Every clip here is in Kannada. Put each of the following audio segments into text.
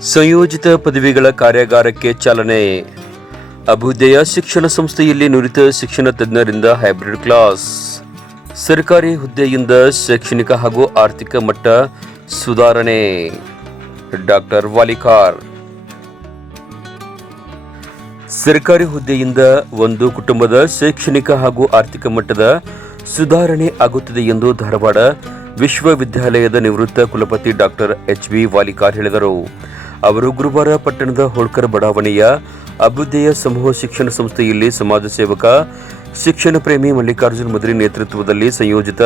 ಸಂಯೋಜಿತ ಪದವಿಗಳ ಕಾರ್ಯಾಗಾರಕ್ಕೆ ಚಾಲನೆ. ಅಭ್ಯುದಯ ಶಿಕ್ಷಣ ಸಂಸ್ಥೆಯಲ್ಲಿ ನುರಿತ ಶಿಕ್ಷಣ ತಜ್ಞರಿಂದ ಹೈಬ್ರಿಡ್ ಕ್ಲಾಸ್. ಸರ್ಕಾರಿ ಹುದ್ದೆಯಿಂದ ಶೈಕ್ಷಣಿಕ ಹಾಗೂ ಆರ್ಥಿಕ ಮಟ್ಟ ಸುಧಾರಣೆ. ಡಾಕ್ಟರ್ ವಾಲಿಕಾರ್. ಸರ್ಕಾರಿ ಹುದ್ದೆಯಿಂದ ಒಂದು ಕುಟುಂಬದ ಶೈಕ್ಷಣಿಕ ಹಾಗೂ ಆರ್ಥಿಕ ಮಟ್ಟದ ಸುಧಾರಣೆ ಆಗುತ್ತದೆ ಎಂದು ಧಾರವಾಡ ವಿಶ್ವವಿದ್ಯಾಲಯದ ನಿವೃತ್ತ ಕುಲಪತಿ ಡಾಕ್ಟರ್ ಎಚ್ ವಿ ವಾಲಿಕಾರ್ ಹೇಳಿದರು. ಅವರು ಗುರುವಾರ ಪಟ್ಟಣದ ಹೋಳ್ಕರ್ ಬಡಾವಣೆಯ ಅಭ್ಯುದಯ ಸಮೂಹ ಶಿಕ್ಷಣ ಸಂಸ್ಥೆಯಲ್ಲಿ ಸಮಾಜ ಸೇವಕ, ಶಿಕ್ಷಣ ಪ್ರೇಮಿ ಮಲ್ಲಿಕಾರ್ಜುನ್ ಮದ್ರಿ ನೇತೃತ್ವದಲ್ಲಿ ಸಂಯೋಜಿತ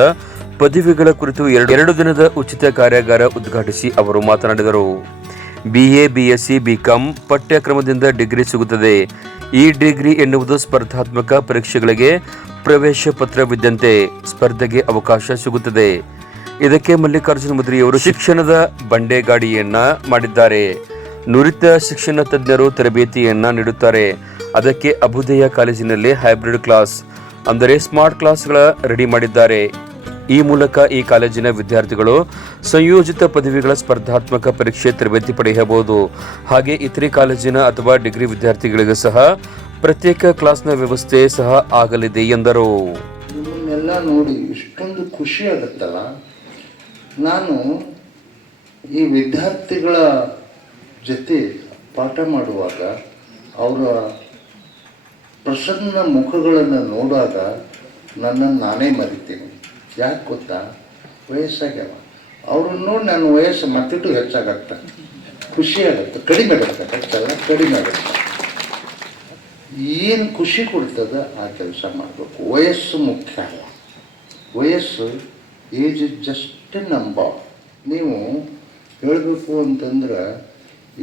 ಪದವಿಗಳ ಕುರಿತು ಎರಡು ದಿನದ ಉಚಿತ ಕಾರ್ಯಾಗಾರ ಉದ್ಘಾಟಿಸಿ ಅವರು ಮಾತನಾಡಿದರು. ಬಿಎ ಬಿಎಸ್ಸಿ ಬಿಕಾಂ ಪಠ್ಯಕ್ರಮದಿಂದ ಡಿಗ್ರಿ ಸಿಗುತ್ತದೆ. ಈ ಡಿಗ್ರಿ ಎನ್ನುವುದು ಸ್ಪರ್ಧಾತ್ಮಕ ಪರೀಕ್ಷೆಗಳಿಗೆ ಪ್ರವೇಶ ಪತ್ರವಿದ್ದಂತೆ ಸ್ಪರ್ಧೆಗೆ ಅವಕಾಶ ಸಿಗುತ್ತದೆ. ಇದಕ್ಕೆ ಮಲ್ಲಿಕಾರ್ಜುನ ಮುದ್ರಿಯವರು ಶಿಕ್ಷಣದ ಬಂಡೆಗಾಡಿಯನ್ನ ಮಾಡಿದ್ದಾರೆ. ನುರಿತ ಶಿಕ್ಷಣ ತಜ್ಞರು ತರಬೇತಿಯನ್ನ ನೀಡುತ್ತಾರೆ. ಅದಕ್ಕೆ ಅಭುದಯ ಕಾಲೇಜಿನಲ್ಲಿ ಹೈಬ್ರಿಡ್ ಕ್ಲಾಸ್ ಅಂದರೆ ಸ್ಮಾರ್ಟ್ ಕ್ಲಾಸ್ಗಳ ರೆಡಿ ಮಾಡಿದ್ದಾರೆ. ಈ ಮೂಲಕ ಈ ಕಾಲೇಜಿನ ವಿದ್ಯಾರ್ಥಿಗಳು ಸಂಯೋಜಿತ ಪದವಿಗಳ ಸ್ಪರ್ಧಾತ್ಮಕ ಪರೀಕ್ಷೆ ತರಬೇತಿ ಪಡೆಯಬಹುದು. ಹಾಗೆ ಇತರೆ ಕಾಲೇಜಿನ ಅಥವಾ ಡಿಗ್ರಿ ವಿದ್ಯಾರ್ಥಿಗಳಿಗೂ ಸಹ ಪ್ರತ್ಯೇಕ ಕ್ಲಾಸ್ನ ವ್ಯವಸ್ಥೆ ಸಹ ಆಗಲಿದೆ ಎಂದರು. ನೋಡಿ ಇಷ್ಟೊಂದು ಖುಷಿ ಆಗುತ್ತಲ್ಲ? ನಾನು ಈ ವಿದ್ಯಾರ್ಥಿಗಳ ಜೊತೆ ಪಾಠ ಮಾಡುವಾಗ ಅವರ ಪ್ರಸನ್ನ ಮುಖಗಳನ್ನು ನೋಡಿದಾಗ ನನ್ನನ್ನು ನಾನೇ ಮರಿತೀನಿ. ಯಾಕೆ ಗೊತ್ತಾ? ವಯಸ್ಸಾಗ್ಯವ. ಅವ್ರನ್ನ ನೋಡಿ ನನ್ನ ವಯಸ್ಸು ಮತ್ತಿಟ್ಟು ಹೆಚ್ಚಾಗತ್ತೆ. ಖುಷಿ ಆಗುತ್ತೆ. ಕಡಿಮೆ ಆಗುತ್ತೆ. ಹೆಚ್ಚಲ್ಲ, ಕಡಿಮೆ ಆಗುತ್ತೆ. ಏನು ಖುಷಿ ಕೊಡ್ತದೆ ಆ ಕೆಲಸ ಮಾಡಬೇಕು. ವಯಸ್ಸು ಮುಖ್ಯ ಅಲ್ಲ. ವಯಸ್ಸು ಏಜ್ ಇಸ್ ಜಸ್ಟ್ ನಂಬರ್ ನೀವು ಹೇಳಬೇಕು ಅಂತಂದ್ರೆ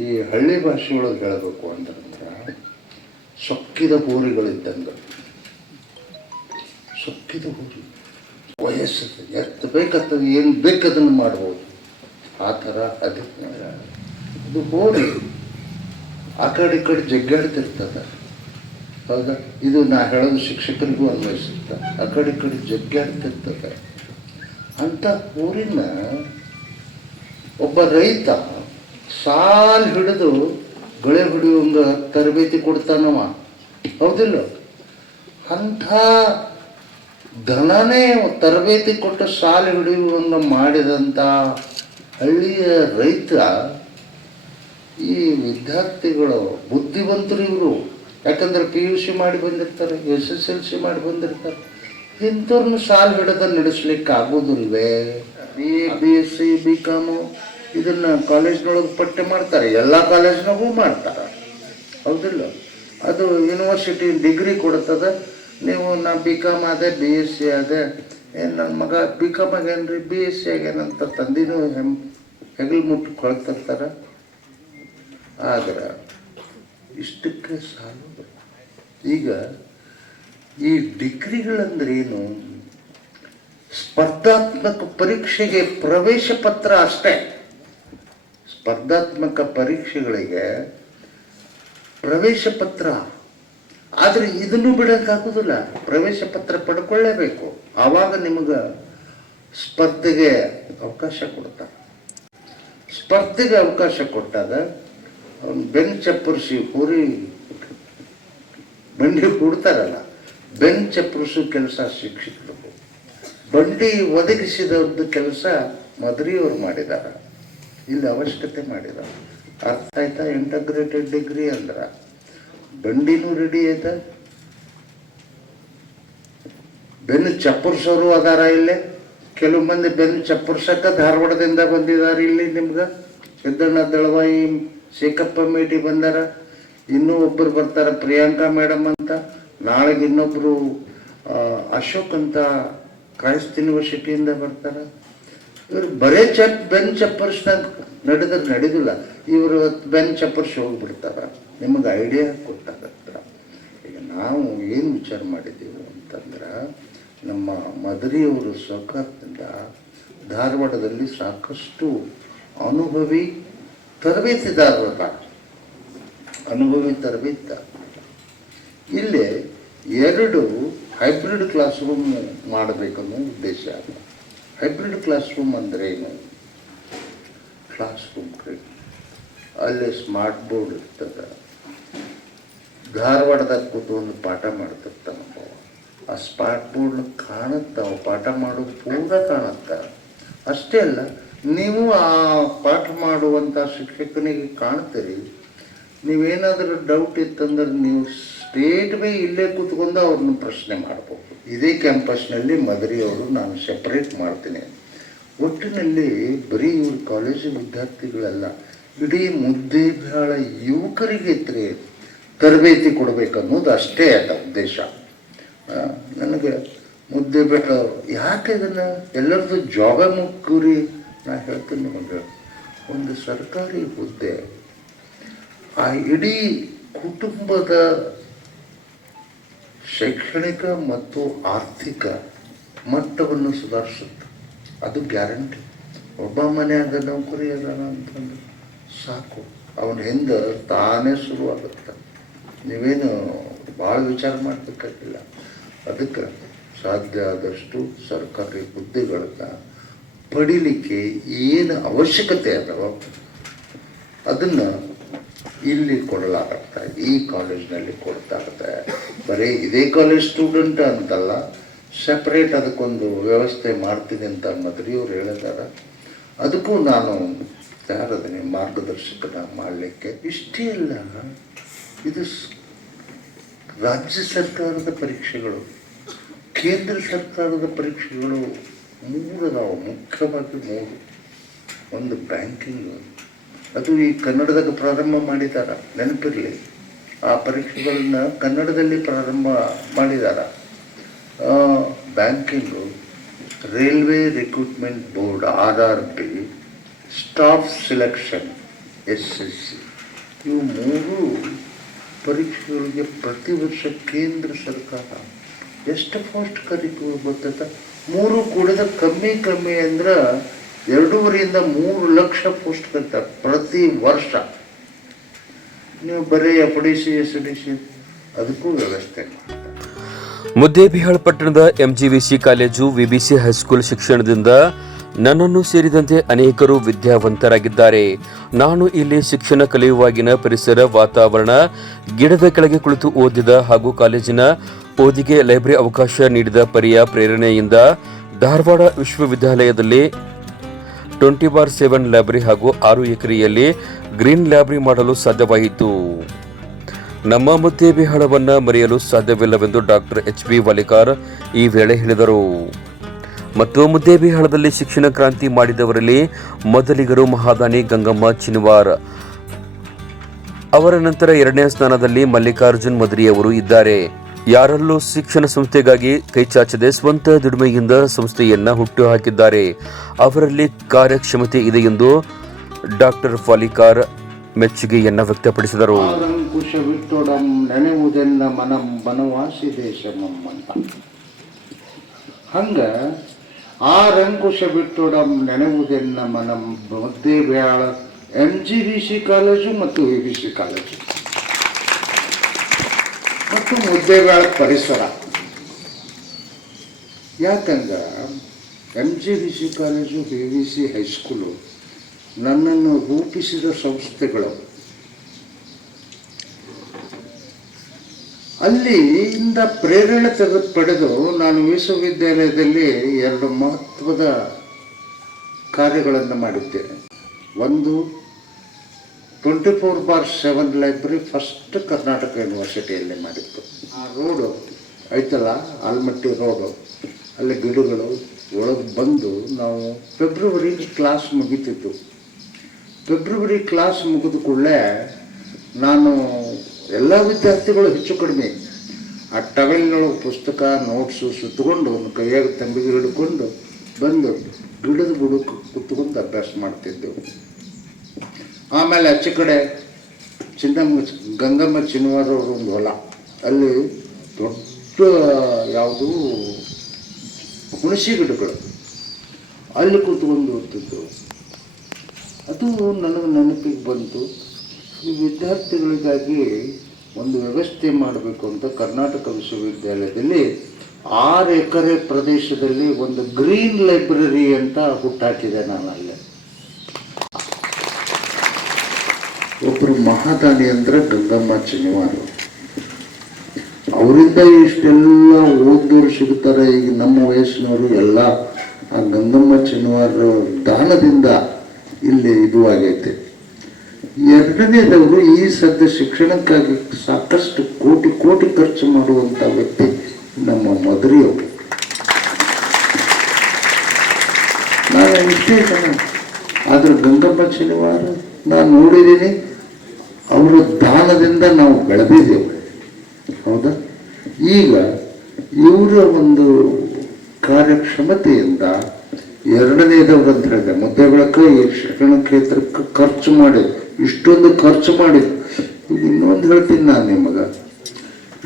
ಈ ಹಳ್ಳಿ ಭಾಷೆ ಒಳಗೆ ಹೇಳಬೇಕು ಅಂತಂದ್ರೆ ಸೊಕ್ಕಿದ ಹೋರಿಗಳಿದ್ದಂಗೆ ಸೊಕ್ಕಿದ ಹೋರಿ ವಯಸ್ಸು ಎತ್ತ ಬೇಕತ್ತ ಏನು ಬೇಕದನ್ನು ಮಾಡ್ಬೋದು. ಆ ಥರ ಅದಕ್ಕೆ ಅದು ಹೋರಿ ಆ ಕಡೆ ಈ ಕಡೆ ಜಗ್ಗಾಡ್ತಿರ್ತದೆ. ಹೌದಾ? ಇದು ನಾ ಹೇಳೋದು ಶಿಕ್ಷಕರಿಗೂ ಅನ್ವಯಿಸುತ್ತೆ, ಆ ಕಡೆ ಈ ಕಡೆ ಜಗ್ಗಾಡ್ತಿರ್ತದೆ. ಅಂತ ಊರಿನ ಒಬ್ಬ ರೈತ ಸಾಲ್ ಹಿಡಿದು ಗಳೆ ಹಿಡಿಯುವಂಗ ತರಬೇತಿ ಕೊಡ್ತಾನವ. ಹೌದಿಲ್ಲ? ಅಂಥ ದನನೇ ತರಬೇತಿ ಕೊಟ್ಟು ಸಾಲು ಹಿಡಿಯುವಂಗ ಮಾಡಿದಂಥ ಹಳ್ಳಿಯ ರೈತ ಈ ವಿದ್ಯಾರ್ಥಿಗಳು ಬುದ್ಧಿವಂತರು ಇವರು. ಯಾಕಂದ್ರೆ ಪಿ ಯು ಸಿ ಮಾಡಿ ಬಂದಿರ್ತಾರೆ, ಎಸ್ ಎಸ್ ಎಲ್ ಸಿ ಮಾಡಿ ಬಂದಿರ್ತಾರೆ. ಇಂಥವ್ರನ್ನ ಸಾಲು ಹಿಡಿದ ನಡೆಸ್ಲಿಕ್ಕೆ ಆಗೋದಿಲ್ವೇ B A B, S, C, B, com ಇದನ್ನ ಕಾಲೇಜ್ನೊಳಗೆ ಪಠ್ಯ ಮಾಡ್ತಾರೆ. ಎಲ್ಲ ಕಾಲೇಜ್ನಾಗೂ ಮಾಡ್ತಾರೆ. ಹೌದಿಲ್ಲ? ಅದು ಯೂನಿವರ್ಸಿಟಿ ಡಿಗ್ರಿ ಕೊಡ್ತದೆ. ನೀವು ನಾ ಬಿ ಕಾಮ್ ಅದೇ ಬಿ ಎಸ್ ಸಿ ಅದೇ ಏನು ನನ್ನ ಮಗ ಬಿ ಕಾಮ್ ಆಗ್ಯಾನ್ರಿ ಬಿ ಎಸ್ ಸಿ ಆಗ್ಯಾನಂತ ತಂದಿನೂ ಹೆಮ್ ಹೆಗಲು ಮುಟ್ಟು ಕೊಳ್ತಿರ್ತಾರೆ ಆದ್ರೆ ಇಷ್ಟಕ್ಕೆ ಸಾಲ ಈಗ ಈ ಡಿಗ್ರಿಗಳಂದ್ರೇನು? ಸ್ಪರ್ಧಾತ್ಮಕ ಪರೀಕ್ಷೆಗೆ ಪ್ರವೇಶ ಪತ್ರ ಅಷ್ಟೇ. ಸ್ಪರ್ಧಾತ್ಮಕ ಪರೀಕ್ಷೆಗಳಿಗೆ ಪ್ರವೇಶ ಪತ್ರ. ಆದರೆ ಇದನ್ನು ಬಿಡೋಕ್ಕಾಗೋದಿಲ್ಲ. ಪ್ರವೇಶ ಪತ್ರ ಪಡ್ಕೊಳ್ಳೇಬೇಕು. ಆವಾಗ ನಿಮಗೆ ಸ್ಪರ್ಧೆಗೆ ಅವಕಾಶ ಕೊಡ್ತಾರೆ. ಸ್ಪರ್ಧೆಗೆ ಅವಕಾಶ ಕೊಟ್ಟಾಗ ಬೆನ್ ಚಪ್ಪರಿಸಿ ಹುರಿ, ಬಂಡಿ ಕೂಡ್ತಾರಲ್ಲ. ಬೆನ್ ಚಪ್ಪರಿಸೋ ಕೆಲಸ ಶಿಕ್ಷಕರು ಬಂಡಿ ಒದಗಿಸಿದವ್ರದ್ದು ಕೆಲಸ ಮದ್ರಿಯವರು ಮಾಡಿದಾರ. ಇಲ್ಲಿ ಅವಶ್ಯಕತೆ ಮಾಡಿದಾರ. ಅರ್ಥ ಆಯ್ತಾ? ಇಂಟಗ್ರೇಟೆಡ್ ಡಿಗ್ರಿ ಅಂದ್ರ. ಬಂಡಿನೂ ರೆಡಿ ಆಯ್ತ ಬೆನ್ನು ಚಪ್ಪರ್ಸೋರು ಅದಾರ ಇಲ್ಲೇ. ಕೆಲವು ಮಂದಿ ಬೆನ್ನು ಚಪ್ಪರ್ಸಕ್ಕ ಧಾರವಾಡದಿಂದ ಬಂದಿದ್ದಾರೆ ಇಲ್ಲಿ ನಿಮ್ಗೆ. ಸಿದ್ದಣ್ಣ ದಳವಾಯಿ, ಶೇಖಪ್ಪ ಮೇಟಿ ಬಂದಾರ. ಇನ್ನೂ ಒಬ್ಬರು ಬರ್ತಾರೆ, ಪ್ರಿಯಾಂಕಾ ಮೇಡಮ್ ಅಂತ. ನಾಳೆಗೆ ಇನ್ನೊಬ್ರು ಅಶೋಕ್ ಅಂತ ಕ್ರೈಸ್ತ ಯೂನಿವರ್ಸಿಟಿಯಿಂದ ಬರ್ತಾರೆ. ಇವರು ಬರೇ ಚಪ್, ಬೆನ್ ಚಪ್ಪರ್ಸ್ನಾಗ ನಡೆದ್ರೆ ನಡೆದಿಲ್ಲ. ಇವರು ಬೆನ್ ಚಪ್ಪರ್ಸ್ ಹೋಗ್ಬಿಡ್ತಾರ. ನಿಮಗೆ ಐಡಿಯಾ ಕೊಟ್ಟಾಗತ್ತ ಈಗ ನಾವು ಏನು ವಿಚಾರ ಮಾಡಿದ್ದೀವಿ ಅಂತಂದ್ರೆ, ನಮ್ಮ ಮದರಿಯವರು ಸಹಕಾರದಿಂದ ಧಾರವಾಡದಲ್ಲಿ ಸಾಕಷ್ಟು ಅನುಭವಿ ತರಬೇತಿದಾರರ ಅನುಭವಿ ತರಬೇತಿದಾರ ಇಲ್ಲಿ ಎರಡು ಹೈಬ್ರಿಡ್ ಕ್ಲಾಸ್ ರೂಮ್ ಮಾಡಬೇಕನ್ನೋ ಉದ್ದೇಶ. ಹೈಬ್ರಿಡ್ ಕ್ಲಾಸ್ ರೂಮ್ ಅಂದರೆ ಏನು? ಕ್ಲಾಸ್ ರೂಮ್ ಅಲ್ಲಿ ಸ್ಮಾರ್ಟ್ ಬೋರ್ಡ್ ಇರ್ತದೆ. ಧಾರವಾಡದಾಗ ಒಂದು ಪಾಠ ಮಾಡ್ತಿರ್ತಾನಪ್ಪ ಅವ. ಆ ಸ್ಮಾರ್ಟ್ ಬೋರ್ಡ್ ಕಾಣುತ್ತೆ, ಅವ ಪಾಠ ಮಾಡೋದು ಪೂರ ಕಾಣುತ್ತ. ಅಷ್ಟೇ ಅಲ್ಲ, ನೀವು ಆ ಪಾಠ ಮಾಡುವಂಥ ಶಿಕ್ಷಕನಿಗೆ ಕಾಣ್ತೀರಿ, ನೀವೇನಾದರೂ ಡೌಟ್ ಇತ್ತಂದ್ರೆ ನೀವು ಸ್ಟೇಟ್ ಬಿ ಇಲ್ಲೇ ಕೂತ್ಕೊಂಡು ಅವ್ರನ್ನ ಪ್ರಶ್ನೆ ಮಾಡ್ಬೋದು. ಇದೇ ಕ್ಯಾಂಪಸ್ನಲ್ಲಿ ಮದರಿಯವರು ನಾನು ಸೆಪರೇಟ್ ಮಾಡ್ತೀನಿ. ಒಟ್ಟಿನಲ್ಲಿ ಬರೀ ಇವ್ರ ಕಾಲೇಜು ವಿದ್ಯಾರ್ಥಿಗಳೆಲ್ಲ, ಇಡೀ ಮುದ್ದೆ ಬಹಳ ಯುವಕರಿಗೆ ತರಬೇತಿ ಕೊಡಬೇಕನ್ನೋದು ಅಷ್ಟೇ ಅದ ಉದ್ದೇಶ. ನನಗೆ ಮುದ್ದೆ ಬೇಡ ಯಾಕೆ ಇದನ್ನು ಎಲ್ಲರದ್ದು ಜಾಬ ಮುಕ್ಕುರಿ? ನಾ ಹೇಳ್ತೀನಿ ನಿಮಗೆ. ಒಂದು ಸರ್ಕಾರಿ ಹುದ್ದೆ, ಆ ಇಡೀ ಕುಟುಂಬದ ಶೈಕ್ಷಣಿಕ ಮತ್ತು ಆರ್ಥಿಕ ಮಟ್ಟವನ್ನು ಸುಧಾರಿಸುತ್ತೆ. ಅದು ಗ್ಯಾರಂಟಿ. ಒಬ್ಬ ಮನೆಯಾಗ ನೌಕರಿ ಅದಾನ ಅಂತಂದ್ರೆ ಸಾಕು. ಅವನ ಹಿಂದೆ ತಾನೇ ಶುರುವಾಗುತ್ತೆ. ನೀವೇನು ಭಾಳ ವಿಚಾರ ಮಾಡಬೇಕಾಗಿಲ್ಲ. ಅದಕ್ಕೆ ಸಾಧ್ಯ ಆದಷ್ಟು ಸರ್ಕಾರಿ ಹುದ್ದೆಗಳನ್ನ ಪಡೀಲಿಕ್ಕೆ ಏನು ಅವಶ್ಯಕತೆ ಅದಾವ, ಅದನ್ನು ಇಲ್ಲಿ ಕೊಡಲಾಗತ್ತೆ, ಈ ಕಾಲೇಜ್ನಲ್ಲಿ ಕೊಡ್ತಾ ಇರುತ್ತೆ ಬರೀ ಇದೇ ಕಾಲೇಜ್ ಸ್ಟೂಡೆಂಟ್ ಅಂತಲ್ಲ ಸಪ್ರೇಟ್ ಅದಕ್ಕೊಂದು ವ್ಯವಸ್ಥೆ ಮಾಡ್ತೀನಿ ಅಂತ ಅನ್ನೋದ್ರಿ ಇವ್ರು ಹೇಳಿದ್ದಾರೆ. ಅದಕ್ಕೂ ನಾನು ತಯಾರದೀನಿ ಮಾರ್ಗದರ್ಶಕನ ಮಾಡಲಿಕ್ಕೆ ಇಷ್ಟೇ ಇಲ್ಲ. ಇದು ರಾಜ್ಯ ಸರ್ಕಾರದ ಪರೀಕ್ಷೆಗಳು, ಕೇಂದ್ರ ಸರ್ಕಾರದ ಪರೀಕ್ಷೆಗಳು ಮೂರು, ನಾವು ಮುಖ್ಯವಾಗಿ ಮೂರು. ಒಂದು ಬ್ಯಾಂಕಿಂಗ್ ಅದು ಈ ಕನ್ನಡದಾಗ ಪ್ರಾರಂಭ ಮಾಡಿದಾರ, ನೆನಪಿರಲಿ. ಆ ಪರೀಕ್ಷೆಗಳನ್ನ ಕನ್ನಡದಲ್ಲಿ ಪ್ರಾರಂಭ ಮಾಡಿದಾರ. Banking, railway recruitment board R R B staff selection, S S C. ಇವು ಮೂರು ಪರೀಕ್ಷೆಗಳಿಗೆ ಪ್ರತಿ ವರ್ಷ ಕೇಂದ್ರ ಸರ್ಕಾರ ಎಷ್ಟು ಫಾಸ್ಟ್ ಕರಿಕ ಗೊತ್ತ ಮೂರು ಕೂಡದ ಕಮ್ಮಿ ಕಮ್ಮಿ ಅಂದ್ರೆ ಎರಡೂವರೆಯಿಂದ ಮೂರು ಲಕ್ಷ ಪೋಸ್ಟ್ ಕರೀತಾರೆ ಪ್ರತಿ ವರ್ಷ. ನೀವು ಬರೀ ಎಫ್ ಡಿ ಸಿ ಅದಕ್ಕೂ ವ್ಯವಸ್ಥೆ ಮುದ್ದೇಬಿಹಾಳ್ ಪಟ್ಟಣದ ಎಂಜಿವಿಸಿ ಕಾಲೇಜು ವಿಬಿಸಿ ಹೈಸ್ಕೂಲ್ ಶಿಕ್ಷಣದಿಂದ ನನ್ನನ್ನು ಸೇರಿದಂತೆ ಅನೇಕರು ವಿದ್ಯಾವಂತರಾಗಿದ್ದಾರೆ. ನಾನು ಇಲ್ಲಿ ಶಿಕ್ಷಣ ಕಲಿಯುವಾಗಿನ ಪರಿಸರ ವಾತಾವರಣ, ಗಿಡದ ಕೆಳಗೆ ಕುಳಿತು ಓದಿದ ಹಾಗೂ ಕಾಲೇಜಿನ ಓದಿಗೆ ಲೈಬ್ರರಿ ಅವಕಾಶ ನೀಡಿದ ಪರಿಯ ಪ್ರೇರಣೆಯಿಂದ ಧಾರವಾಡ ವಿಶ್ವವಿದ್ಯಾಲಯದಲ್ಲಿ ಟ್ವೆಂಟಿ ಬಾರ್ ಸೆವೆನ್ ಲ್ಯಾಬ್ರಿ ಹಾಗೂ ಆರು ಎಕರೆಯಲ್ಲಿ ಗ್ರೀನ್ ಲ್ಯಾಬ್ರಿ ಮಾಡಲು ಸಾಧ್ಯವಾಯಿತು. ನಮ್ಮ ಮುದ್ದೇಬಿಹಾಳವನ್ನ ಮರೆಯಲು ಸಾಧ್ಯವಿಲ್ಲವೆಂದು ಡಾಕ್ಟರ್ ಎಚ್ ಬಿ ವಾಲಿಕಾರ್ ಈ ವೇಳೆ ಹೇಳಿದರು. ಮತ್ತು ಮುದ್ದೇಬಿಹಾಳದಲ್ಲಿ ಶಿಕ್ಷಣ ಕ್ರಾಂತಿ ಮಾಡಿದವರಲ್ಲಿ ಮೊದಲಿಗರು ಮಹಾದಾನಿ ಗಂಗಮ್ಮ ಚಿನ್ವಾರ್. ಅವರ ನಂತರ ಎರಡನೇ ಸ್ಥಾನದಲ್ಲಿ ಮಲ್ಲಿಕಾರ್ಜುನ್ ಮದ್ರಿಯವರು ಇದ್ದಾರೆ. ಯಾರಲ್ಲೂ ಶಿಕ್ಷಣ ಸಂಸ್ಥೆಗಾಗಿ ಕೈಚಾಚದೆ ಸ್ವಂತ ದುಡಿಮೆಯಿಂದ ಸಂಸ್ಥೆಯನ್ನ ಹುಟ್ಟು ಹಾಕಿದ್ದಾರೆ. ಅವರಲ್ಲಿ ಕಾರ್ಯಕ್ಷಮತೆ ಇದೆ ಎಂದು ಡಾಕ್ಟರ್ ಫಾಲಿಕಾರ್ ಮೆಚ್ಚುಗೆಯನ್ನ ವ್ಯಕ್ತಪಡಿಸಿದರು. ಹಂಗ ಆರಂಕುಶ ಬಿಟ್ಟೊಡಂ ನೆನೆವುದೆಲ್ಲ ಮನಂ ಮಧ್ಯೆ ಬ್ಯಾಳ M G B C college ಮತ್ತು ವಿ ಬಿ ಸಿ ಕಾಲೇಜು. ಮತ್ತು ಮುದ್ದೆಗಳ ಪರಿಸರ. ಯಾಕಂದ್ರೆ M G V C college B V C high school ನನ್ನನ್ನು ರೂಪಿಸಿದ ಸಂಸ್ಥೆಗಳು. ಅಲ್ಲಿ ಇಂದ ಪ್ರೇರಣೆ ತೆಗೆದು ಪಡೆದು ನಾನು ವಿಶ್ವವಿದ್ಯಾಲಯದಲ್ಲಿ ಎರಡು ಮಹತ್ವದ ಕಾರ್ಯಗಳನ್ನು ಮಾಡಿದ್ದೇನೆ. ಒಂದು twenty four bar seven library first Karnataka ಯೂನಿವರ್ಸಿಟಿಯಲ್ಲಿ ಮಾಡಿತ್ತು ಆ ರೋಡು ಐತಲ್ಲ ಆಲ್ಮಟ್ಟಿ ರೋಡು. ಅಲ್ಲಿ ಗಿಡಗಳು ಒಳಗೆ ಬಂದು ನಾವು ಫೆಬ್ರವರಿ ಕ್ಲಾಸ್ ಮುಗಿತಿತ್ತು. ಫೆಬ್ರವರಿ ಕ್ಲಾಸ್ ಮುಗಿದ ಕೂಡಲೇ ನಾನು ಎಲ್ಲ ವಿದ್ಯಾರ್ಥಿಗಳು ಹೆಚ್ಚು ಕಡಿಮೆ. ಆ ಟವೆಲ್ನೊಳಗೆ ಪುಸ್ತಕ ನೋಟ್ಸು ಸುತ್ತಕೊಂಡು ಒಂದು ಕೈಯಾಗ ತಂಬಿಗೆ ಹಿಡ್ಕೊಂಡು ಬಂದು ಗಿಡದ ಗುಡಕ್ಕೆ ಕುತ್ಕೊಂಡು ಅಭ್ಯಾಸ ಮಾಡ್ತಿದ್ದೆವು. ಆಮೇಲೆ ಆಚೆ ಕಡೆ ಚಿನ್ನಮ್ಮ, ಗಂಗಮ್ಮ ಚಿನ್ನವಾರವ್ರ ಒಂದು ಹೊಲ. ಅಲ್ಲಿ ದೊಡ್ಡ ಯಾವುದು ಹುಣಸಿ ಗಿಡಗಳು. ಅಲ್ಲಿ ಕೂತ್ಕೊಂಡು ಹೋಗ್ತಿದ್ದರು ಅದು ನನಗೆ ನೆನಪಿಗೆ ಬಂತು. ಈ ವಿದ್ಯಾರ್ಥಿಗಳಿಗಾಗಿ ಒಂದು ವ್ಯವಸ್ಥೆ ಮಾಡಬೇಕು ಅಂತ ಕರ್ನಾಟಕ ವಿಶ್ವವಿದ್ಯಾಲಯದಲ್ಲಿ ಆರು ಎಕರೆ ಪ್ರದೇಶದಲ್ಲಿ ಒಂದು ಗ್ರೀನ್ ಲೈಬ್ರರಿ ಅಂತ ಹುಟ್ಟಾಕಿದೆ ನಾನು ಅಲ್ಲಿ ಒಬ್ಬರು ಮಹಾದಾನಿ ಅಂದ್ರೆ ಗಂಗಮ್ಮ ಶನಿವಾರ ಅವರಿಂದ ಇಷ್ಟೆಲ್ಲ ಓದೋರು ಸಿಗುತ್ತಾರೆ ಈಗ ನಮ್ಮ ವಯಸ್ಸಿನವರು ಎಲ್ಲ ಆ ಗಂಗಮ್ಮ ಶನಿವಾರ ದಾನದಿಂದ ಇಲ್ಲಿ ಇದು ಆಗೈತೆ. ಎರಡನೇದವರು ಈ ಸದ್ಯ ಶಿಕ್ಷಣಕ್ಕಾಗಿ ಸಾಕಷ್ಟು ಕೋಟಿ ಕೋಟಿ ಖರ್ಚು ಮಾಡುವಂಥ ವ್ಯಕ್ತಿ ನಮ್ಮ ಮದುವೆಯವರು ನಾನು ಇಷ್ಟೇ ಆದ್ರೆ ಗಂಗಮ್ಮ ಶನಿವಾರ ನಾನು ನೋಡಿದ್ದೀನಿ ಅವರ ದಾನದಿಂದ ನಾವು ಬೆಳೆದಿದ್ದೇವೆ. ಹೌದಾ? ಈಗ ಇವರ ಒಂದು ಕಾರ್ಯಕ್ಷಮತೆಯಿಂದ ಎರಡನೇದವ್ರು ಅಂತ ಹೇಳಿದೆ ಮುದ್ದೆ ಶಿಕ್ಷಣ ಕ್ಷೇತ್ರಕ್ಕೆ ಖರ್ಚು ಮಾಡಿ, ಇಷ್ಟೊಂದು ಖರ್ಚು ಮಾಡಿ. ಈಗ ಇನ್ನೊಂದು ಹೇಳ್ತೀನಿ ನಾನು ನಿಮಗೆ.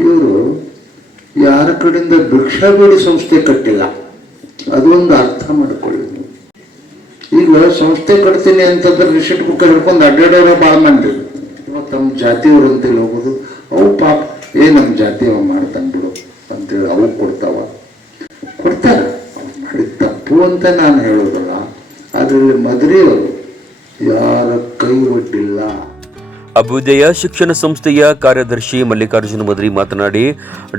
ಇವರು ಯಾರ ಕಡೆಯಿಂದ ಭಿಕ್ಷಾ ಬೇಡಿ ಸಂಸ್ಥೆ ಕಟ್ಟಿಲ್ಲ. ಅದೊಂದು ಅರ್ಥ ಮಾಡಿಕೊಳ್ಳಿ. ಈಗ ಸಂಸ್ಥೆ ಕಟ್ತೀನಿ ಅಂತಂದ್ರೆ ರಿಸಿಟ್ ಬುಕ್ ಹಿಡ್ಕೊಂಡು ಅಡ್ಡಾಡೋರ ಭಾಳ ಮಂದಿ. ಜಾತಿಯವ್ರು ಅಂತೇಳಿ ಹೋಗೋದು, ಅವು ಪಾಪ, ಏ ನಮ್ಮ ಜಾತಿಯವ ಮಾಡ್ತಾನೆ ಬಿಡು ಅಂತೇಳಿ ಅವು ಕೊಡ್ತಾವ. ಕೊಡ್ತಾರೆ, ಅವ್ರು ಮಾಡಿದ ತಪ್ಪು ಅಂತ ನಾನು ಹೇಳೋದಲ್ಲ, ಅದರಲ್ಲಿ ಮದುವೆಯವರು ಯಾರ ಕೈ ಒಡ್ಡಿಲ್ಲ. ಅಭ್ಯುದಯ ಶಿಕ್ಷಣ ಸಂಸ್ಥೆಯ ಕಾರ್ಯದರ್ಶಿ ಮಲ್ಲಿಕಾರ್ಜುನ ಮದ್ರಿ ಮಾತನಾಡಿ,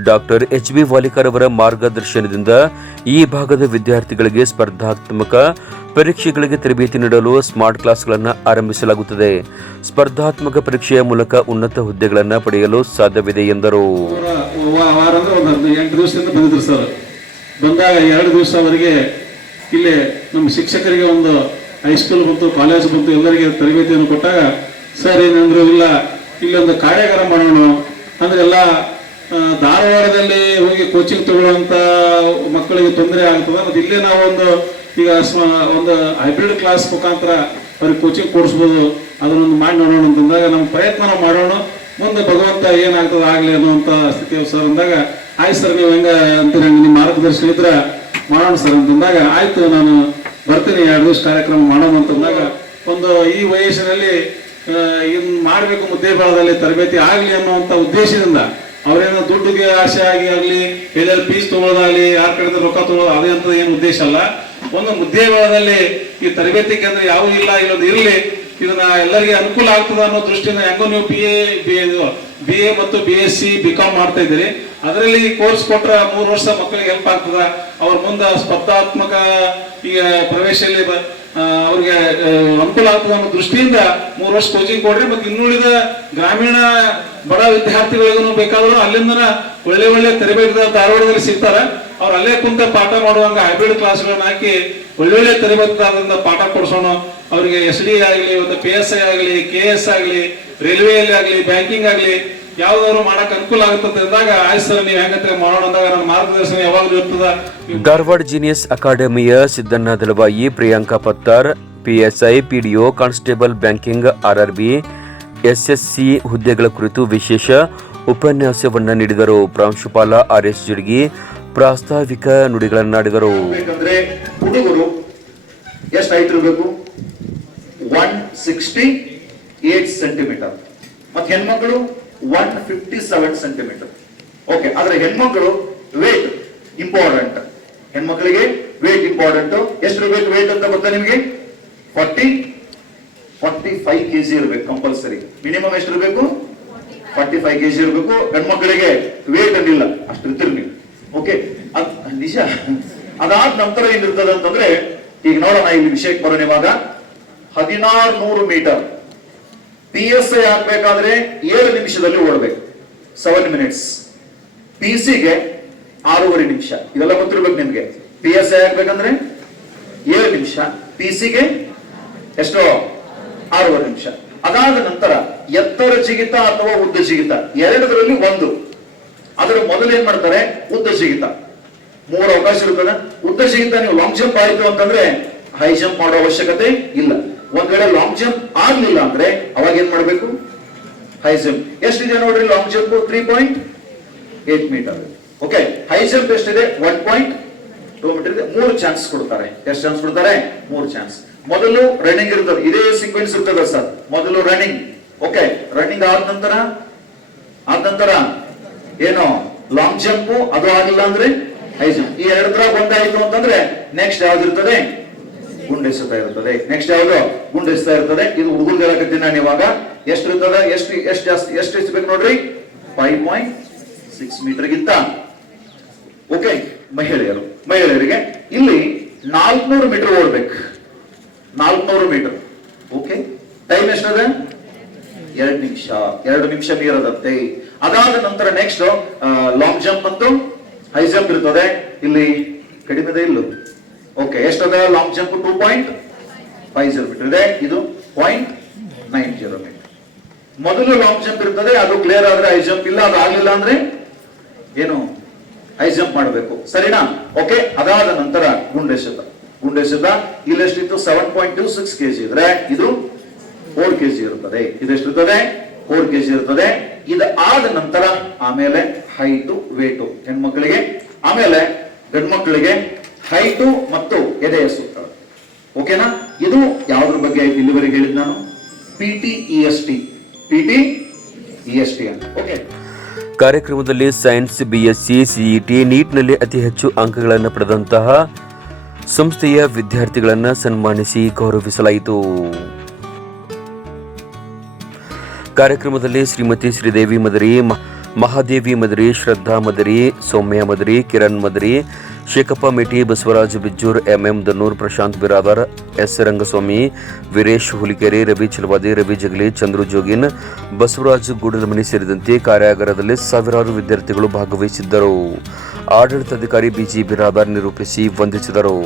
ಡಾಕ್ಟರ್ ಎಚ್ ಬಿ ವಾಲಿಕರ್ ಅವರ ಮಾರ್ಗದರ್ಶನದಿಂದ ಈ ಭಾಗದ ವಿದ್ಯಾರ್ಥಿಗಳಿಗೆ ಸ್ಪರ್ಧಾತ್ಮಕ ಪರೀಕ್ಷೆಗಳಿಗೆ ತರಬೇತಿ ನೀಡಲು ಸ್ಮಾರ್ಟ್ ಕ್ಲಾಸ್ಗಳನ್ನು ಆರಂಭಿಸಲಾಗುತ್ತದೆ. ಸ್ಪರ್ಧಾತ್ಮಕ ಪರೀಕ್ಷೆಯ ಮೂಲಕ ಉನ್ನತ ಹುದ್ದೆಗಳನ್ನು ಪಡೆಯಲು ಸಾಧ್ಯವಿದೆ ಎಂದರು. ಇಲ್ಲಿ ನಮ್ಮ ಶಿಕ್ಷಕರಿಗೆ ಒಂದು ಹೈಸ್ಕೂಲ್ ಬಂತು, ಕಾಲೇಜ್ ಬಂತು, ಎಲ್ಲರಿಗೆ ತರಬೇತಿಯನ್ನು ಕೊಟ್ಟಾಗ ಸರ್, ಏನಂದ್ರು ಇಲ್ಲ, ಇಲ್ಲೊಂದು ಕಾರ್ಯಾಗಾರ ಮಾಡೋಣ. ಅಂದ್ರೆ ಎಲ್ಲ ಧಾರವಾಡದಲ್ಲಿ ಹೋಗಿ ಕೋಚಿಂಗ್ ತಗೊಳ್ಳುವಂತ ಮಕ್ಕಳಿಗೆ ತೊಂದರೆ ಆಗ್ತದೆ? ಮತ್ತು ಇಲ್ಲೇ ನಾವು ಒಂದು, ಈಗ ಒಂದು ಹೈಬ್ರಿಡ್ ಕ್ಲಾಸ್ ಮುಖಾಂತರ ಅವ್ರಿಗೆ ಕೋಚಿಂಗ್ ಕೊಡಿಸ್ಬೋದು. ಅದನ್ನೊಂದು ಮಾಡಿ ನೋಡೋಣ ಅಂತಂದಾಗ ನಮ್ಮ ಪ್ರಯತ್ನ ಮಾಡೋಣ. ಮುಂದೆ ಭಗವಂತ ಏನಾಗ್ತದೆ ಆಗಲಿ ಅನ್ನುವಂಥ ಸ್ಥಿತಿ ಸರ್ ಅಂದಾಗ, ಆಯ್ತು ಸರ್, ನೀವು ಹೆಂಗ ಅಂತ ನಿಮ್ಮ ಮಾರ್ಗದರ್ಶನ ಇದ್ರೆ ಮಾಡೋಣ ಸರ್ ಅಂತಂದಾಗ ಆಯ್ತು, ನಾನು ಬರ್ತೀನಿ. ಎರಡು ದಿವಸ ಕಾರ್ಯಕ್ರಮ ಮಾಡೋಣ ಅಂತಂದಾಗ ಒಂದು ಈ ವಯಸ್ಸಿನಲ್ಲಿ ಇನ್ ಮಾಡಬೇಕು ಮುದ್ದೆ ಬೆಳದಲ್ಲಿ ತರಬೇತಿ ಆಗ್ಲಿ ಅನ್ನುವಂತ ಉದ್ದೇಶದಿಂದ ಅವರೇನೋ ದುಡ್ಡಿಗೆ ಆಸೆ ಆಗಿ ಆಗಲಿ, ಎಲ್ಲೆಲ್ಲಿ ಫೀಸ್ ತಗೊಳ್ಳೋದಾಗ್ಲಿ ಯಾರ ಕಡೆಯಿಂದ ರೊಕ್ಕ ತಗೊಳ್ಳೋದು ಅದೇ ಅಂತ ಏನು ಉದ್ದೇಶ ಅಲ್ಲ. ಒಂದು ಮುದ್ದೆ ಬೆಳದಲ್ಲಿ ಈ ತರಬೇತಿ ಕೇಂದ್ರ ಯಾವ ಇಲ್ಲ, ಇಲ್ಲೊಂದು ಇರಲಿ, ಇದನ್ನ ಎಲ್ಲರಿಗೆ ಅನುಕೂಲ ಆಗ್ತದ ಅನ್ನೋ ದೃಷ್ಟಿಯಿಂದ ಹೆಂಗೋ ನೀವು ಬಿ ಎ ಬಿ ಎ ಮತ್ತು B S C B com ಮಾಡ್ತಾ ಇದ್ದೀರಿ. ಅದರಲ್ಲಿ ಕೋರ್ಸ್ ಕೊಟ್ಟರೆ ಮೂರು ವರ್ಷ ಮಕ್ಕಳಿಗೆ ಹೆಲ್ಪ್ ಆಗ್ತದ. ಅವ್ರ ಮುಂದೆ ಸ್ಪರ್ಧಾತ್ಮಕ ಈಗ ಪ್ರವೇಶದಲ್ಲಿ ಅವ್ರಿಗೆ ಅನುಕೂಲ ಆಗ್ತದೆ ಅನ್ನೋ ದೃಷ್ಟಿಯಿಂದ ಮೂರು ವರ್ಷ ಕೋಚಿಂಗ್ ಕೊಡ್ರಿ, ಮತ್ತೆ ಇನ್ನುಳಿದ ಗ್ರಾಮೀಣ ಬಡ ವಿದ್ಯಾರ್ಥಿಗಳಿಗೂ ಬೇಕಾದ್ರೂ ಅಲ್ಲಿಂದ ಒಳ್ಳೆ ಒಳ್ಳೆ ತರಬೇತಿ ಧಾರವಾಡದಲ್ಲಿ ಸಿಗ್ತಾರೆ. ಅವ್ರು ಅಲ್ಲೇ ಕುಂತ ಪಾಠ ಮಾಡುವಂಗ ಹೈಬ್ರಿಡ್ ಕ್ಲಾಸ್ಗಳನ್ನ ಹಾಕಿ ಒಳ್ಳೊಳ್ಳೆ ತರಬೇತಿದಾರರಿಂದ ಪಾಠ ಕೊಡಿಸೋಣ. ಅವರಿಗೆ ಎಸ್ ಡಿ ಆಗಲಿ ಒಂದು ಪಿ ಎಸ್ ಐ ಆಗಲಿ ಕೆ ಎಸ್ ಆಗಲಿ ರೈಲ್ವೆಯಲ್ಲಿ ಆಗಲಿ ಬ್ಯಾಂಕಿಂಗ್ ಆಗಲಿ ಯಾವ್ದಾದ್ರು ಮಾಡಕ್ ಅನುಕೂಲ ಆಗುತ್ತೆ ಅಂದಾಗ ಆಯ್ತು ಸರ್ ನೀವು ಹೆಂಗತ್ತೆ ಮಾಡೋಣ ಅಂದಾಗ ನನ್ನ ಮಾರ್ಗದರ್ಶನ ಯಾವಾಗಲೂ ಇರ್ತದ. ಧಾರವಾಡ ಜೀನಿಯಸ್ ಅಕಾಡೆಮಿಯ Siddanna Dalavayi Priyanka Pattar PSI PDO constable banking RRB SSC ಹುದ್ದೆಗಳ ಕುರಿತು ವಿಶೇಷ ಉಪನ್ಯಾಸವನ್ನು ನೀಡಿದರು. ಪ್ರಾಂಶುಪಾಲ ಆರ್ ಎಸ್ ಜಿಡ್ಗಿ ಪ್ರಾಸ್ತಾವಿಕ ನುಡಿಗಳನ್ನಾಡಿದರು. ಹುಡುಗರು ಎಷ್ಟು ಹೈಟ್ ಇರಬೇಕು? ಒನ್ ಸಿಕ್ಸ್ಟಿ ಏಟ್ ಸೆಂಟಿಮೀಟರ್ ಮತ್ತೆ ಹೆಣ್ಮಕ್ಳು one fifty seven centimetre okay ಆದ್ರೆ ಹೆಣ್ಮಕ್ಳು ವೇಟ್ ಇಂಪಾರ್ಟೆಂಟ್ ಹೆಣ್ಮಕ್ಳಿಗೆ ವೇಟ್ ಇಂಪಾರ್ಟೆಂಟ್ ಎಷ್ಟು ಇರಬೇಕು ವೇಟ್ ಅಂತ ಗೊತ್ತಾ ನಿಮಗೆ? ಫಾರ್ಟಿ ಫಾರ್ಟಿ ಫೈವ್ ಕೆಜಿ ಇರಬೇಕು ಕಂಪಲ್ಸರಿ ಮಿನಿಮಮ್ ಎಷ್ಟು ಇರಬೇಕು ಫಾರ್ಟಿ ಫೈವ್ ಕೆಜಿ ಇರಬೇಕು. ಗಂಡ್ಮಕ್ಳಿಗೆ ವೇಟ್ ಅನ್ನಿಲ್ಲ ಅಷ್ಟು ಇರ್ತೀರಿ ಓಕೆ ಅದ್ ನಿಜ. ಅದಾದ ನಂತರ ಏನಿರ್ತದೆ ಅಂತಂದ್ರೆ, ಈಗ ನೋಡೋಣ ಇಲ್ಲಿ ವಿಷಯಕ್ಕೆ ಬರೋಣ ಇವಾಗ. ಹದಿನಾರು ನೂರು ಮೀಟರ್ ಪಿ ಎಸ್ ಐ ಹಾಕ್ಬೇಕಾದ್ರೆ ಏಳು ನಿಮಿಷದಲ್ಲಿ ಓಡಬೇಕು. ಸೆವೆನ್ ಮಿನಿಟ್ಸ್ ಪಿ ಸಿಗೆ ಆರೂವರೆ ನಿಮಿಷ. ಇದೆಲ್ಲ ಗೊತ್ತಿರ್ಬೇಕು ನಿಮ್ಗೆ. ಪಿ ಎಸ್ ಐ ಹಾಕ್ಬೇಕಂದ್ರೆ ಏಳು ನಿಮಿಷ. ಪಿ ಸಿಗೆ ಎಷ್ಟೋ? ಆರೂವರೆ ನಿಮಿಷ. ಅದಾದ ನಂತರ ಎತ್ತರ ಜಿಗಿತ ಅಥವಾ ಉದ್ದ ಜಿಗಿತ. ಎರಡರಲ್ಲಿ ಒಂದು. ಅದರ ಮೊದಲು ಏನ್ ಮಾಡ್ತಾರೆ? ಉದ್ದ ಜಿಗಿತ. ಮೂರು ಅವಕಾಶ ಇರುತ್ತದೆ ಉದ್ದ ಜಿಗಿತ ನೀವು ಲಾಂಗ್ ಜಂಪ್ ಆಯ್ತು ಅಂತಂದ್ರೆ ಹೈ ಜಂಪ್ ಮಾಡೋ ಅವಶ್ಯಕತೆ ಇಲ್ಲ. ಒಂದ್ ಕಡೆ ಲಾಂಗ್ ಜಂಪ್ ಆಗ್ಲಿಲ್ಲ ಅಂದ್ರೆ ಅವಾಗ ಏನ್ ಮಾಡ್ಬೇಕು? ಹೈ ಜಂಪ್ ಎಷ್ಟಿದೆ ನೋಡ್ರಿ long jump three point eight metre okay high jump ಎಷ್ಟಿದೆ? ಒನ್ ಪಾಯಿಂಟ್ ಟೂ ಮೀಟರ್ ಮೂರು ಚಾನ್ಸ್ ಕೊಡ್ತಾರೆ. ಎಷ್ಟು ಚಾನ್ಸ್ ಕೊಡ್ತಾರೆ? ಮೂರು ಚಾನ್ಸ್ ಮೊದಲು ರನ್ನಿಂಗ್ ಇರ್ತದೆ. ಇದೇ ಸೀಕ್ವೆನ್ಸ್ ಇರ್ತದೆ ಸರ್ ಮೊದಲು ರನ್ನಿಂಗ್ ಓಕೆ ರನ್ನಿಂಗ್ ಆದ ನಂತರ? ಆದ ನಂತರ? ಏನು? ಲಾಂಗ್ ಜಂಪ್ ಅದು ಆಗಿಲ್ಲ ಅಂದ್ರೆ? ಹೈ ಜಂಪ್ ಈ ಎರಡರ ಒಂದಾಯಿತು ಅಂತಂದ್ರೆ ನೆಕ್ಸ್ಟ್ ಯಾವ್ದಿರ್ತದೆ? ಗುಂಡೆಸುತ್ತಾ ಇರ್ತದೆ ನೆಕ್ಸ್ಟ್ ಯಾವುದು? ಗುಂಡಿಸ್ತಾ ಇರ್ತದೆ. ಇದು ಹುಡುಗರು ನಾನು ಇವಾಗ ಎಷ್ಟು ಇರ್ತದೆ ಎಷ್ಟು ಎಷ್ಟು ಜಾಸ್ತಿ, ಎಷ್ಟು ಇಸ್ಬೇಕು ಬೇಕು ನೋಡ್ರಿ? ಫೈವ್ ಪಾಯಿಂಟ್ ಸಿಕ್ಸ್ ಮೀಟರ್ಗಿಂತ. ಓಕೆ ಮಹಿಳೆಯರು. ಮಹಿಳೆಯರಿಗೆ ಇಲ್ಲಿ ನಾಲ್ಕುನೂರು ಮೀಟರ್ ಓಡ್ಬೇಕು. ನಾಲ್ಕುನೂರು ಮೀಟರ್. Okay time ಎಷ್ಟದೆ? ಎರಡು ನಿಮಿಷ. ಎರಡು ನಿಮಿಷ ಮೀರದಂತೆ. ಅದಾದ ನಂತರ ನೆಕ್ಸ್ಟ್ ಲಾಂಗ್ ಜಂಪ್ ಮತ್ತು ಹೈ ಜಂಪ್ ಇರ್ತದೆ. ಇಲ್ಲಿ ಕಡಿಮೆದೇ ಇಲ್ಲೂ. Okay ಎಷ್ಟದ long jump two point five zero metre ಇದೆ ಇದು ಪಾಯಿಂಟ್ ನೈನ್ ಜೀರೋ ಮೀಟರ್ ಮೊದಲು ಲಾಂಗ್ ಜಂಪ್ ಇರ್ತದೆ, ಅದು ಕ್ಲಿಯರ್ ಆದ್ರೆ ಹೈ ಜಂಪ್ ಇಲ್ಲ, ಅದು ಆಗ್ಲಿಲ್ಲ ಅಂದ್ರೆ ಏನು ಹೈ ಜಂಪ್ ಮಾಡಬೇಕು. ಸರಿನಾ? ಓಕೆ ಅದಾದ ನಂತರ ಗುಂಡೆಸೆತ ಗುಂಡೆಸೆತ ಇಲ್ಲೆಷ್ಟಿತ್ತು seven point two six KG ಇದ್ರೆ ಇದು ಫೋರ್ ಕೆಜಿ ಇರುತ್ತದೆ ಇದೆಷ್ಟಿರ್ತದೆ? ಫೋರ್ ಕೆಜಿ ಇರ್ತದೆ. ಇದು ಆದ ನಂತರ ಆಮೇಲೆ ಹೈಟು ವೇಟು ಹೆಣ್ಮಕ್ಳಿಗೆ, ಆಮೇಲೆ ಗಂಡ್ಮಕ್ಳಿಗೆ ಹೈಟು ಮತ್ತು ಎದೆಯ ಸೂತ್ರ. ಓಕೆನಾ? ಇದು ಯಾವ್ದ್ರ ಬಗ್ಗೆ ಆಯ್ತು ಇಲ್ಲಿವರೆಗೆ ಹೇಳಿದ್ ನಾನು? P T E S T P T E S T ಅಂತ. ಓಕೆ. ಕಾರ್ಯಕ್ರಮದಲ್ಲಿ ಸೈನ್ಸ್ ಬಿಎಸ್ಸಿ ಸಿಇಟಿ ನೀಟ್ನಲ್ಲಿ ಅತಿ ಹೆಚ್ಚು ಅಂಕಗಳನ್ನು ಪಡೆದಂತಹ ಸಂಸ್ಥೆಯ ವಿದ್ಯಾರ್ಥಿಗಳನ್ನು ಸನ್ಮಾನಿಸಿ ಗೌರವಿಸಲಾಯಿತು. ಕಾರ್ಯಕ್ರಮದಲ್ಲಿ ಶ್ರೀಮತಿ ಶ್ರೀದೇವಿ ಮದರಿ ಮಹಾದೇವಿ ಮದರಿ, ಶ್ರದ್ಧಾ ಮದರಿ, ಸೌಮ್ಯ ಮದರಿ, ಕಿರಣ್ ಮದರಿ ಶೇಖಪ್ಪ, ಮೇಟಿ, ಬಸವರಾಜ್ ಬಿಜ್ಜೂರ್, ಎಂಎಂ ದನ್ನೂರ್ ಪ್ರಶಾಂತ್ ಬಿರಾದರ್, ಎಸ್ ರಂಗಸ್ವಾಮಿ, ವೀರೇಶ್ ಹುಲಿಕೆರೆ, ರವಿ ಚಲವಾದಿ ರವಿ ಜಗಲಿ, ಚಂದ್ರು ಜೋಗಿನ್, ಬಸವರಾಜ್ ಗೂಡಲಮನಿ ಸೇರಿದಂತೆ ಕಾರ್ಯಾಗಾರದಲ್ಲಿ ಸಾವಿರಾರು ವಿದ್ಯಾರ್ಥಿಗಳು ಭಾಗವಹಿಸಿದ್ದರು. ಆಡಳಿತಾಧಿಕಾರಿ ಬಿಜಿ ಬಿರಾದಾರ್ ನಿರೂಪಿಸಿ ವಂದಿಸಿದರು.